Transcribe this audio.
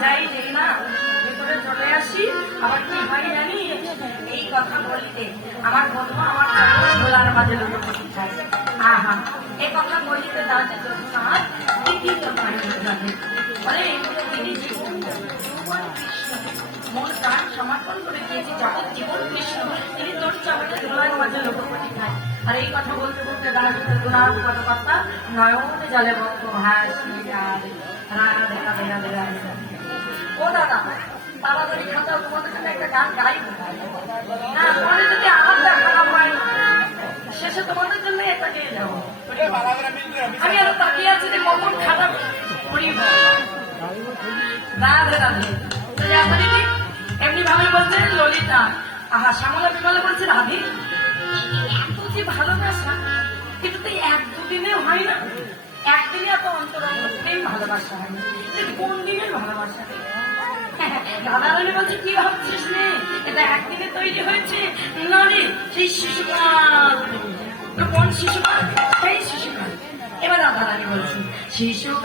যাই নেই না ভেতরে চলে আসি, আবার কি হয় জানি এই কথা বলিতে আমার বন্ধু আমার ভোলার মাঝে লোকপতি খায়। আহা, এই কথা বলিতে দাঁড়াতে বলে মন প্রাণ সমর্পণ করে দিয়েছি জগৎ জীবন কৃষ্ণ, তিনি তোর চরণে ধুলার মাঝে লোকপতি খায়। আর এই কথা বলতে বলতে দাঁড়াতে গুণার কথা নয়নে জলে বক্ত হাসি রাধে রাধে রাধে রাধে। ও দাদা, তাড়াতাড়ি খাতা তোমাদের জন্য একটা গান গাই না, পরে যদি আমার দেখা হয় শেষে তোমাদের জন্য এটা গিয়ে যাবো। আমি আরো তাকিয়ে আছি যে কখন খাতা পড়িয়ে রাধে রাধে। এমনি ভাবে বলছে ললিতা, আহা শ্যামলা বিমলা বলছে রাধে এত যে ভালোবাসা, কিন্তু তো এক দুদিনে হয় না, একদিনে এত অন্তরঙ্গেই ভালোবাসা হয় না, কোন দিনের ভালোবাসা? দাদা রানী বলছে কি ভাবছিস রে, এটা একদিনে তৈরি হয়েছে না রে, সেই শিশুকাল। কোন শিশুকাল? সেই শিশুকাল। এবার দাদা রানী বলছে শিশুকাল